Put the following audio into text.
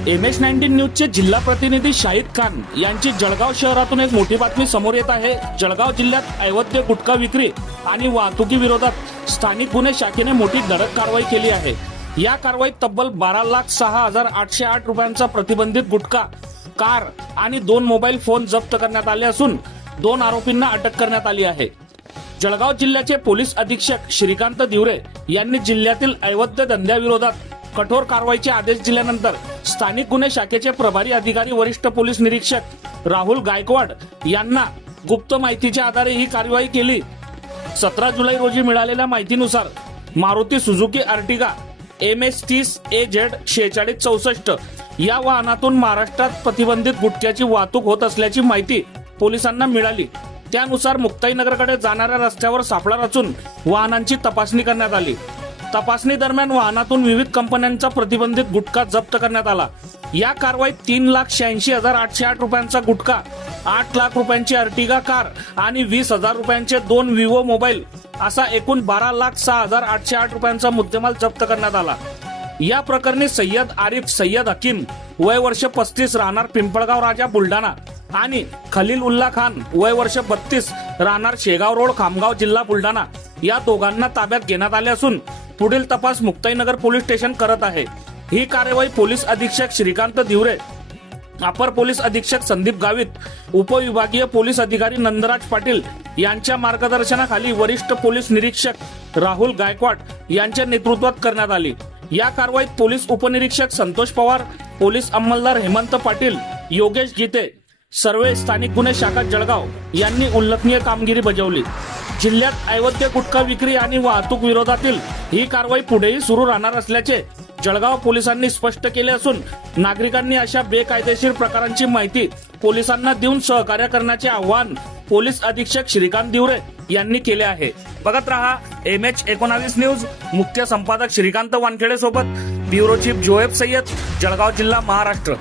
MS-19 न्यूजचे जिल्हा प्रतिनिधी शाहिद खान यांची जळगाव शहरातून एक मोठी बातमी समोर येत आहे। जळगाव जिल्ह्यात अवैध गुटखा विक्री आणि वाहतुकी विरोधात स्थानिक गुन्हे शाखेने मोठी धडक कारवाई केली आहे। या कारवाईत तब्बल 12,06,808 रुपयांचा प्रतिबंधित गुटखा, कार आणि 2 मोबाईल फोन जप्त करण्यात आले असून 2 आरोपींना अटक करण्यात आली आहे। जळगाव जिल्ह्याचे पोलीस अधीक्षक श्रीकांत दिवरे यांनी जिल्ह्यातील अवैध धंद्याविरोधात कठोर कारवाईचे आदेश दिल्यानंतर स्थानिक गुन्हे शाखेचे प्रभारी अधिकारी वरिष्ठ पोलीस निरीक्षक राहुल गायकवाड यांना गुप्त माहितीच्या आधारे ही कारवाई केली। 17 जुलै रोजी मिळालेल्या माहितीनुसार Maruti Suzuki Ertiga MS-30 AZ 4664 या वाहनातून महाराष्ट्रात प्रतिबंधित गुटख्याची वाहतूक होत असल्याची माहिती पोलिसांना मिळाली। त्यानुसार मुक्ताईनगरकडे जाणाऱ्या रस्त्यावर सापळा रचून वाहनांची तपासणी करण्यात आली। तपासणी दरम्यान वाहनातून विविध कंपन्यांचा प्रतिबंधित गुटखा जप्त करण्यात आला। या कारवाईत 3,86,808 रुपयांचा गुटखा, 8 लाख रुपयांची अर्टिगा कार आणि 20,000 रुपयांचे 2 विवो मोबाईल असा एकूण 12,06,808 रुपयांचा मुद्देमाल जप्त करण्यात आला। या प्रकरणी सय्यद आरिफ सय्यद हकीम वय वर्ष 35 राहणार पिंपळगाव राजा बुलढाणा आणि खलील उल्ला खान वय वर्ष 32 राहणार शेगाव रोड खामगाव जिल्हा बुलढाणा या दोघांना ताब्यात घेण्यात आले असून पुढील तपास मुक्ताईनगर पोलीस स्टेशन करत आहे। ही कार्यवाही पोलीस अधीक्षक श्रीकांत दिवरे, अपर पोलीस अधीक्षक संदीप गावित, उपविभागीय पोलीस अधिकारी नंदराज पाटील यांच्या मार्गदर्शनाखाली वरिष्ठ पोलीस निरीक्षक राहुल गायकवाड यांच्या नेतृत्वात करण्यात आली। या कारवाईत पोलीस उपनिरीक्षक संतोष पवार, पोलीस अंमलदार हेमंत पाटील, योगेश गीते, सर्वे स्थानिक गुन्हे शाखा जळगाव यांनी उल्लेखनीय कामगिरी बजावली। जिल्ह्यात अवैध गुटखा विक्री आणि वाहतूक विरोधातील ही कारवाई पुढेही सुरू राहणार असल्याचे जळगाव पोलिसांनी स्पष्ट केले असून नागरिकांनी अशा बेकायदेशीर प्रकारांची माहिती पोलिसांना देऊन सहकार्य करण्याचे आवाहन पोलीस अधीक्षक श्रीकांत दिवरे यांनी केले आहे। बघत रहा MH19 न्यूज। मुख्य संपादक श्रीकांत वानखेडे सोबत ब्युरो चीफ जोएब सय्यद, जळगाव जिल्हा, महाराष्ट्र।